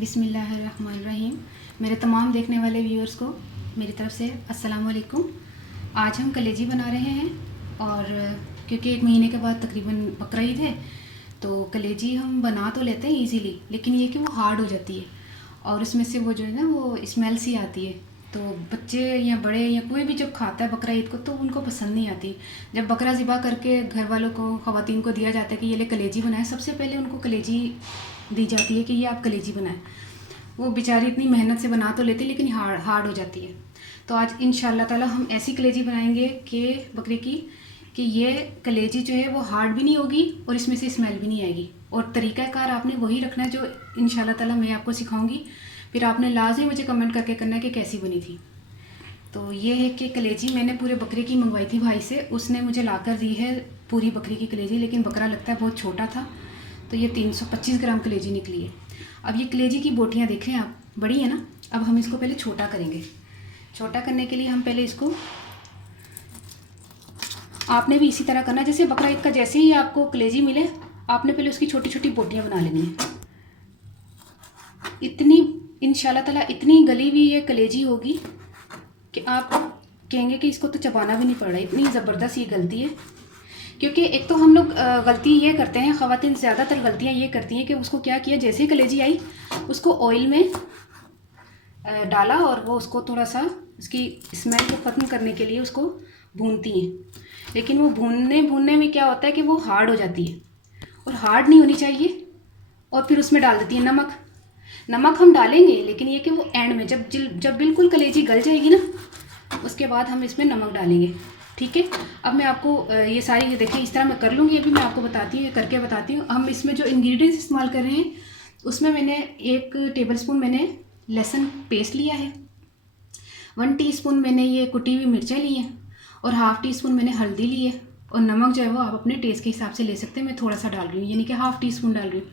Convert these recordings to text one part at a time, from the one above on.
बिस्मिल्लाहिर्रहमानिर्रहीम। मेरे तमाम देखने वाले व्यूअर्स को मेरी तरफ़ से अस्सलाम वालेकुम। आज हम कलेजी बना रहे हैं और क्योंकि 1 महीने के बाद तकरीबन बकरा ईद है तो कलेजी हम बना तो लेते हैं इजीली, लेकिन ये कि वो हार्ड हो जाती है और उसमें से वो जो है ना वो स्मेल सी आती है। तो बच्चे या बड़े या कोई भी जब खाता है बकरा ईद को तो उनको पसंद नहीं आती। जब बकरा ज़िबा करके घर वालों को, ख़वातीन को दिया जाता है कि ये ले कलेजी बनाए, सबसे पहले उनको कलेजी दी जाती है कि ये आप कलेजी बनाएं। वो बेचारी इतनी मेहनत से बना तो लेती लेकिन हार्ड हो जाती है। तो आज इंशाल्लाह ताला हम ऐसी कलेजी बनाएंगे कि बकरे की कि ये कलेजी जो है वो हार्ड भी नहीं होगी और इसमें से स्मेल भी नहीं आएगी। और तरीक़ाकार आपने वही रखना है जो इंशाल्लाह ताला मैं आपको सिखाऊंगी। फिर आपने लाजमी मुझे कमेंट करके करना है कि कैसी बनी थी। तो ये है कि कलेजी मैंने पूरे बकरे की मंगवाई थी भाई से, उसने मुझे ला कर दी है पूरी बकरी की कलेजी, लेकिन बकरा लगता है बहुत छोटा था तो ये 325 ग्राम कलेजी निकली है। अब ये कलेजी की बोटियाँ देखें आप, बड़ी है ना। अब हम इसको पहले छोटा करेंगे। छोटा करने के लिए हम पहले इसको, आपने भी इसी तरह करना जैसे बकरा ईद का जैसे ही आपको कलेजी मिले आपने पहले उसकी छोटी छोटी बोटियाँ बना लेनी है। इतनी इंशाल्लाह ताला इतनी गली हुई ये कलेजी होगी कि आप कहेंगे कि इसको तो चबाना भी नहीं पड़ रहा, इतनी ज़बरदस्त ये गलती है। क्योंकि एक तो हम लोग गलती ये करते हैं, ख़वातीन ज़्यादातर गलतियाँ ये करती हैं कि उसको क्या किया, जैसे ही कलेजी आई उसको ऑयल में डाला और वो उसको थोड़ा सा उसकी स्मेल को ख़त्म करने के लिए उसको भूनती हैं। लेकिन वो भूनने में क्या होता है कि वो हार्ड हो जाती है और हार्ड नहीं होनी चाहिए। और फिर उसमें डाल देती है नमक हम डालेंगे, लेकिन ये कि वो एंड में जब बिल्कुल कलेजी गल जाएगी ना उसके बाद हम इसमें नमक डालेंगे, ठीक है। अब मैं आपको ये सारी देखिए इस तरह मैं कर लूँगी, अभी मैं आपको बताती हूँ, करके बताती हूँ। हम इसमें जो इंग्रेडिएंट्स इस्तेमाल कर रहे हैं उसमें मैंने 1 टेबलस्पून मैंने लहसुन पेस्ट लिया है, 1 टीस्पून मैंने ये कुटी हुई मिर्चें ली हैं और ½ टीस्पून मैंने हल्दी ली है। और नमक जो है वो आप अपने टेस्ट के हिसाब से ले सकते हैं, मैं थोड़ा सा डाल रही हूँ, यानी कि ½ टीस्पून डाल रही हूँ।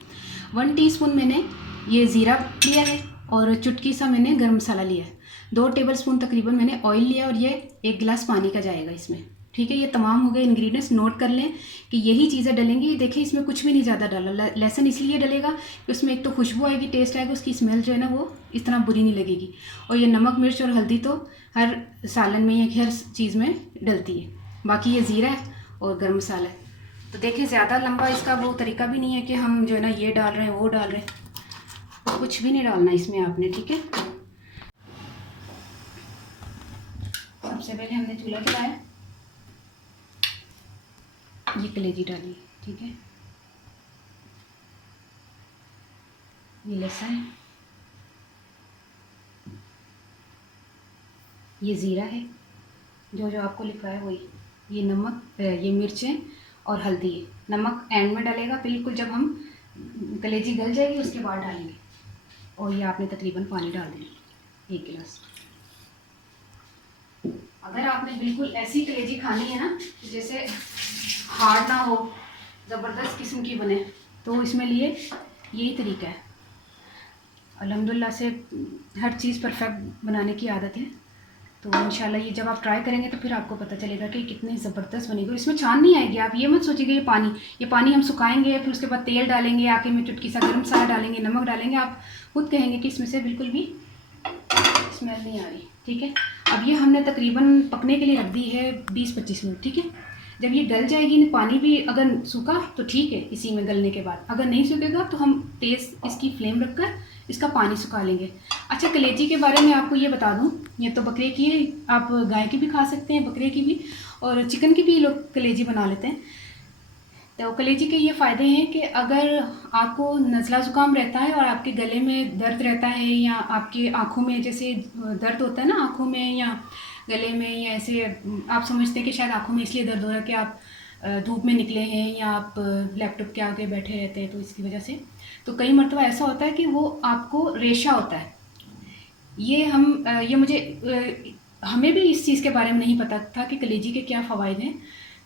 1 टीस्पून मैंने ये ज़ीरा लिया है और चुटकी सा मैंने गरम मसाला लिया है। 2 टेबलस्पून तकरीबन मैंने ऑयल लिया और ये 1 गिलास पानी का जाएगा इसमें, ठीक है। ये तमाम हो गए इंग्रेडिएंट्स, नोट कर लें कि यही चीज़ें डलेंगी। देखिए इसमें कुछ भी नहीं ज़्यादा डाला, लहसुन इसलिए डलेगा कि उसमें एक तो खुशबू आएगी, टेस्ट आएगा, उसकी स्मेल जो है ना वो इस तरह बुरी नहीं लगेगी। और ये नमक मिर्च और हल्दी तो हर सालन में या हर चीज़ में डलती है। बाकी ये ज़ीरा है और गर्म मसाला है। तो देखिए ज़्यादा लंबा इसका वो तरीका भी नहीं है कि हम जो है ना ये डाल रहे हैं वो डाल रहे हैं, तो कुछ भी नहीं डालना इसमें आपने, ठीक है। सबसे पहले हमने चूल्हा जलाया, ये कलेजी डाली, ठीक है। ये लहसुन, ये ज़ीरा है जो जो आपको लिखा है वही, ये नमक, ये मिर्चें और हल्दी है। नमक एंड में डालेगा बिल्कुल जब हम कलेजी गल जाएगी उसके बाद डालेंगे। और ये आपने तकरीबन पानी डाल देना 1 गिलास। अगर आपने बिल्कुल ऐसी कलेजी खानी है ना जैसे हार्ड ना हो, ज़बरदस्त किस्म की बने, तो इसमें लिए यही तरीका है। अल्हम्दुलिल्लाह से हर चीज़ परफेक्ट बनाने की आदत है, तो इंशाल्लाह ये जब आप ट्राई करेंगे तो फिर आपको पता चलेगा कि कितनी ज़बरदस्त बनेगी। इसमें छान नहीं आएगी, आप ये मत सोचिएगा ये पानी हम सुखाएंगे फिर उसके बाद तेल डालेंगे, आखिर में चुटकी सा गरम मसाला डालेंगे, नमक डालेंगे, आप खुद कहेंगे कि इसमें से बिल्कुल भी स्मेल नहीं आ रही, ठीक है। अब ये हमने तकरीबन पकने के लिए रख दी है 20-25 मिनट, ठीक है। जब ये गल जाएगी, पानी भी अगर सूखा तो ठीक है इसी में गलने के बाद, अगर नहीं सूखेगा तो हम तेज़ इसकी फ्लेम रखकर इसका पानी सुखा लेंगे। अच्छा, कलेजी के बारे में आपको ये बता दूं, ये तो बकरे की है, आप गाय की भी खा सकते हैं, बकरे की भी, और चिकन की भी लोग कलेजी बना लेते हैं। तो कलेजी के ये फ़ायदे हैं कि अगर आपको नज़ला ज़ुकाम रहता है और आपके गले में दर्द रहता है या आपकी आँखों में जैसे दर्द होता है ना आँखों में या गले में, या ऐसे आप समझते हैं कि शायद आँखों में इसलिए दर्द हो रहा है कि आप धूप में निकले हैं या आप लैपटॉप के आगे बैठे रहते हैं तो इसकी वजह से, तो कई मरतबा ऐसा होता है कि वो आपको रेशा होता है। ये मुझे हमें भी इस चीज़ के बारे में नहीं पता था कि कलेजी के क्या फ़वाइद हैं।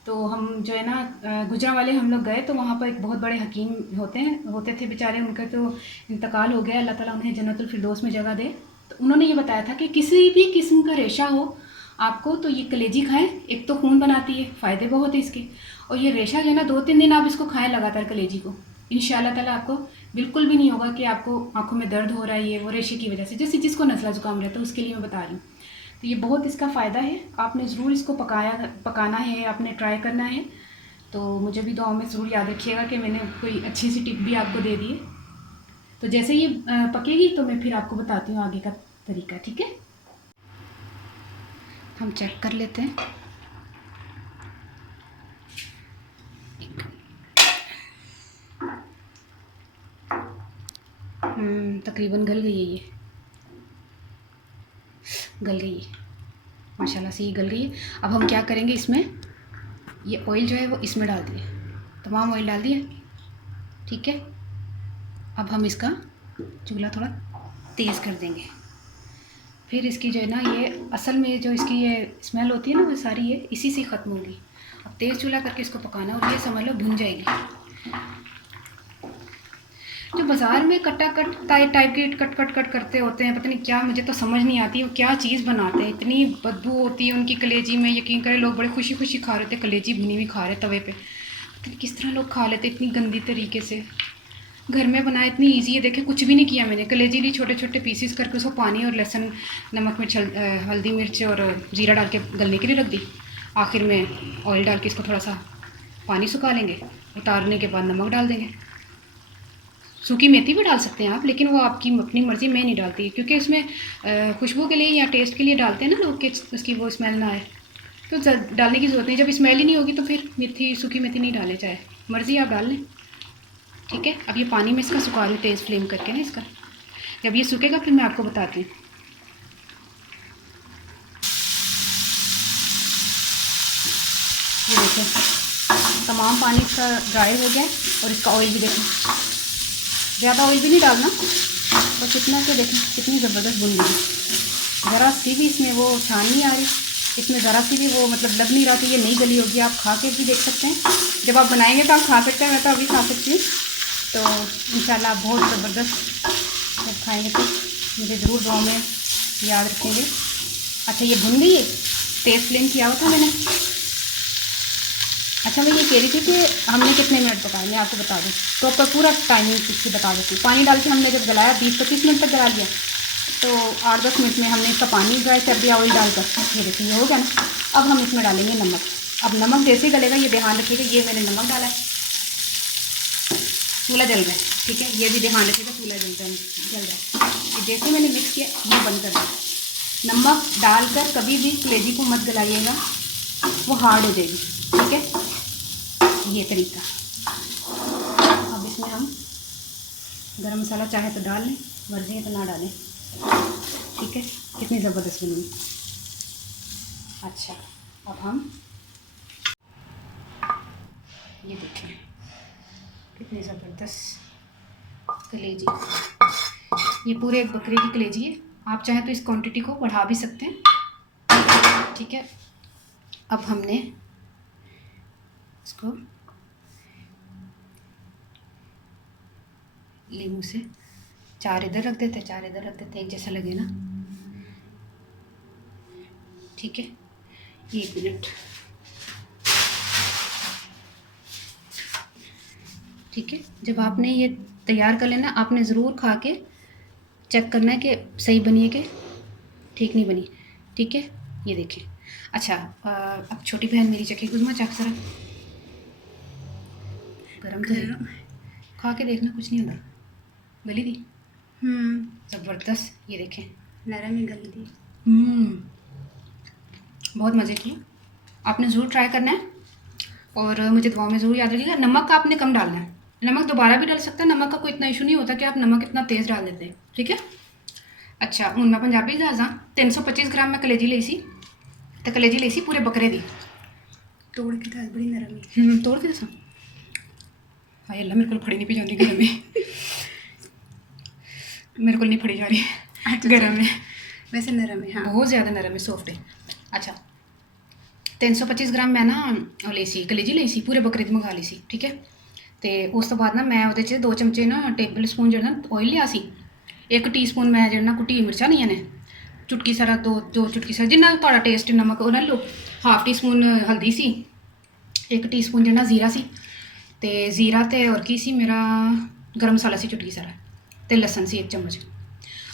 तो हम जो है ना गुजरांवाले हम लोग गए तो वहाँ पर एक बहुत बड़े हकीम होते थे बेचारे, उनका तो इंतकाल हो गया, अल्लाह ताला उन्हें जन्नतुल फिरदौस में जगह दे। तो उन्होंने ये बताया था कि किसी भी किस्म का रेशा हो आपको तो ये कलेजी खाएं, एक तो खून बनाती है, फ़ायदे बहुत है इसके, और ये रेशा जो है ना 2-3 दिन आप इसको खाएं लगातार कलेजी को, इंशाल्लाह ताला आपको बिल्कुल भी नहीं होगा कि आपको आंखों में दर्द हो रहा है ये वो रेशे की वजह से, जैसे जिसको नज़ला ज़ुकाम रहता है उसके लिए मैं बता रही हूँ। तो ये बहुत इसका फ़ायदा है, आपने ज़रूर इसको पकाना है, आपने ट्राई करना है। तो मुझे भी दुआओं में ज़रूर याद रखिएगा कि मैंने कोई अच्छी सी टिप भी आपको दे दी है। तो जैसे ये पकेगी तो मैं फिर आपको बताती हूँ आगे का तरीका, ठीक है। हम चेक कर लेते हैं। तकरीबन गल गई है, ये गल गई है माशाल्लाह से, ये गल गई है। अब हम क्या करेंगे, इसमें ये ऑयल जो है वो इसमें डाल दिए, तमाम ऑयल डाल दिए, ठीक है। अब हम इसका चूल्हा थोड़ा तेज़ कर देंगे, फिर इसकी जो है ना ये असल में जो इसकी ये स्मेल होती है ना वो सारी ये इसी से ख़त्म होगी। अब तेज़ चूल्हा करके इसको पकाना और ये समझ लो भुन जाएगी। जो बाज़ार में कटा कट टाइप के कट करते होते हैं, पता नहीं क्या, मुझे तो समझ नहीं आती वो क्या चीज़ बनाते हैं, इतनी बदबू होती है उनकी कलेजी में। यकीन करें लोग बड़े खुशी खुशी खा रहे थे, कलेजी भुनी हुई खा रहे तवे पे, पता नहीं किस तरह लोग खा लेते इतनी गंदी तरीके से। घर में बनाया इतनी इजी है, देखे कुछ भी नहीं किया मैंने, कलेजी ली छोटे छोटे पीसीस करके उसको पानी और लहसुन नमक मिर्च हल्दी मिर्च और ज़ीरा डाल के गलने के लिए रख दी। आखिर में ऑयल डाल के इसको थोड़ा सा पानी सुखा लेंगे, उतारने के बाद नमक डाल देंगे। सूखी मेथी भी डाल सकते हैं आप, लेकिन वो आपकी अपनी मर्ज़ी, मैं नहीं डालती क्योंकि उसमें खुशबू के लिए या टेस्ट के लिए डालते हैं ना लोग, कि उसकी वो स्मेल ना आए, तो डालने की ज़रूरत नहीं। जब स्मेल ही नहीं होगी तो फिर मेथी, सूखी मेथी नहीं डाले, चाहे मर्ज़ी आप डाल लें, ठीक है। अब ये पानी में इसका सुखा लूँ तेज़ फ्लेम करके ना इसका, जब ये सूखेगा फिर मैं आपको बताती हूँ। ये देखो तमाम पानी इसका ड्राई हो गया और इसका ऑयल भी देखो, ज़्यादा ऑयल भी नहीं डालना, बस इतना कि देखें कितनी ज़बरदस्त बुन गई। ज़रा सी भी इसमें वो छान नहीं आ रही, इसमें ज़रा सी भी वो मतलब लग नहीं रहा कि ये नहीं गली होगी। आप खा के भी देख सकते हैं, जब आप बनाएंगे तो आप खा सकते हैं, मैं तो अभी खा सकती हूँ। तो इंशाल्लाह बहुत ज़बरदस्त, जब खाएंगे तो मुझे ज़रूर दुआ में याद रखेंगे। अच्छा ये भुन गई है, तेज़ फ्लेम किया हुआ था मैंने। अच्छा मैं ये कह रही थी कि हमने कितने मिनट पकाए, मैं आपको बता दूँ प्रॉपर पूरा टाइमिंग इसकी बता देती हूँ। पानी डाल के हमने जब गलाया 20-25 मिनट तक गला लिया, तो 8-10 मिनट में हमने इसका पानी ड्राई कर दिया ऑयल डालकर। ये देखिए ये हो गया ना। अब हम इसमें डालेंगे नमक। अब नमक जैसे ही गलेगा ये ध्यान रखिएगा, ये मैंने नमक डाला है, चूल्हा जल रहा है, ठीक है, ये भी ध्यान रखिएगा चूल्हा जल रहा है। जैसे मैंने मिक्स किया ये बंद कर दिया। नमक डालकर कभी भी कलेजी को मत गलाइएगा, वो हार्ड हो जाएगी, ठीक है, ये तरीका। अब इसमें हम गरम मसाला चाहे तो डाल लें, मर्जी है तो ना डालें, ठीक है। कितनी ज़बरदस्त बनी। अच्छा अब हम ये देखें कितनी ज़बरदस्त कलेजी, ये पूरे एक बकरे की कलेजी है। आप चाहे तो इस क्वांटिटी को बढ़ा भी सकते हैं, ठीक है। अब हमने इसको लीमू से 4 इधर रख देते, 4 इधर रख देते, एक जैसा लगे ना, ठीक है। 1 मिनट, ठीक है। जब आपने ये तैयार कर लेना, आपने ज़रूर खा के चेक करना है कि सही बनी है कि ठीक नहीं बनी, ठीक है। ये देखिए। अच्छा अब छोटी बहन मेरी चखे गुजमा चख सरा, गरम तो है, खा के देखना, कुछ नहीं होता, गली थी ज़बरदस्त। ये देखें नरम ही गली थी, बहुत मज़े की। आपने ज़रूर ट्राई करना है और मुझे दुआ में ज़रूर याद रखिएगा। नमक का आपने कम डालना है, नमक दोबारा भी डाल सकते हैं, नमक का कोई इतना इशू नहीं होता कि आप नमक इतना तेज़ डाल देते हैं, ठीक है। अच्छा हूँ मैं पंजाबी दसा, 325 ग्राम मैं कलेजी ली सी, तो कलेजी ली सी पूरे बकरे दी, तोड़ के था बड़ी नरम है, तोड़ के दसा। हाय अल्लाह मेरे को फड़ी नहीं पी जाती घर में, मेरे को नहीं फड़ी जा रही गर्म है, वैसे नरम है, हाँ बहुत ज़्यादा नरम है, सॉफ्ट है। अच्छा 325 ग्राम मैं ना ली सी कलेजी ली सी, पूरे बकरे दी मंगा ली सी, ठीक है। तो उस तो बाद ना मैं वो 2 चमचे ना टेबल स्पून जो ना ऑयल लिया सी, 1 टीस्पून मैं जो ना कुटी मिर्चा नहीं ने, चुटकी सारा दो चुटकी सारा जिन्ना थोड़ा टेस्ट नमक उन्हें लो, 1/2 टीस्पून हल्दी सी, 1 टीस्पून जो ना जीरा सी, तो जीरा तो और की सी मेरा ਗਰਮ ਮਸਾਲਾ ਸੀ ਚੁਟਕੀ ਸਾਰਾ, ਤੇ ਲਸਣ ਸੀ 1 ਚਮਚ।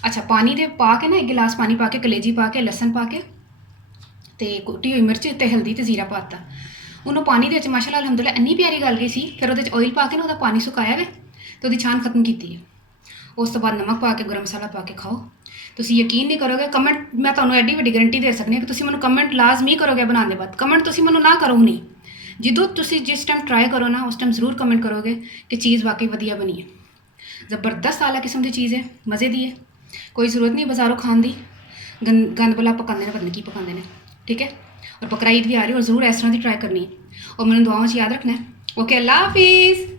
ਅੱਛਾ, ਪਾਣੀ ਦੇ ਪਾ ਕੇ ਨਾ 1 ਗਿਲਾਸ ਪਾਣੀ ਪਾ ਕੇ, ਕਲੇਜੀ ਪਾ ਕੇ, ਲਸਣ ਪਾ ਕੇ, ਤੇ ਕੁੱਟੀ ਹੋਈ ਮਿਰਚ ਤੇ ਹਲਦੀ ਤੇ ਜ਼ੀਰਾ ਪਾ ਦਿੱਤਾ ਉਹਨੂੰ ਪਾਣੀ ਦੇ ਵਿੱਚ। ਮਾਸ਼ਾਅੱਲਾ ਅਲਹਮਦੁਲਿਲਾ ਇੰਨੀ ਪਿਆਰੀ ਗੱਲ ਗਈ ਸੀ। ਫਿਰ ਉਹਦੇ 'ਚ ਆਇਲ ਪਾ ਕੇ ਨਾ ਉਹਦਾ ਪਾਣੀ ਸੁਕਾਇਆ ਵੇ ਤੇ ਉਹਦੀ ਛਾਣ ਖਤਮ ਕੀਤੀ ਹੈ। ਉਸ ਤੋਂ ਬਾਅਦ ਨਮਕ ਪਾ ਕੇ, ਗਰਮ ਮਸਾਲਾ ਪਾ ਕੇ ਖਾਓ। ਤੁਸੀਂ ਯਕੀਨ ਨਹੀਂ ਕਰੋਗੇ। ਕਮੈਂਟ ਮੈਂ ਤੁਹਾਨੂੰ ਐਡੀ ਵੱਡੀ ਗਰੰਟੀ ਦੇ ਸਕਦੀ ਹਾਂ ਕਿ ਤੁਸੀਂ ਮੈਨੂੰ ਕਮੈਂਟ ਲਾਜ਼ਮੀ ਕਰੋਗੇ ਬਣਾਉਣ ਦੇ ਬਾਅਦ। ਕਮੈਂਟ ਤੁਸੀਂ ਮੈਨੂੰ ਨਾ ਕਰੋ ਨਹੀਂ, ਜਦੋਂ ਤੁਸੀਂ ਜਿਸ ਟਾਈਮ ਟਰਾਈ ਕਰੋ ਨਾ ਉਸ ਟਾਈਮ ਜ਼ਰੂਰ ਕਮੈਂਟ ਕਰੋਗੇ ਕਿ ਚੀਜ਼ ਵਾਕਈ ਵਧੀਆ ਬਣੀ ਹੈ। ਜ਼ਬਰਦਸਤ ਆਲਾ ਕਿਸਮ ਦੀ ਚੀਜ਼ ਹੈ, ਮਜ਼ੇ ਦੀ ਹੈ। ਕੋਈ ਜ਼ਰੂਰਤ ਨਹੀਂ ਬਾਜ਼ਾਰੋਂ ਖਾਣ ਦੀ। ਗੰਦ ਬਲਾ ਪਕਾਉਂਦੇ ਨੇ, ਪਤਾ ਨਹੀਂ ਕੀ ਪਕਾਉਂਦੇ ਨੇ। ਠੀਕ ਹੈ, ਔਰ ਬਕਰਾ ਈਦ ਵੀ ਆ ਰਹੀ ਹੈ, ਔਰ ਜ਼ਰੂਰ ਇਸ ਤਰ੍ਹਾਂ ਦੀ ਟਰਾਈ ਕਰਨੀ ਹੈ। ਔਰ ਮੈਨੂੰ ਦੁਆਵਾਂ 'ਚ ਯਾਦ ਰੱਖਣਾ ਹੈ। ਓਕੇ, ਅੱਲਾ ਹਾਫਿਜ਼।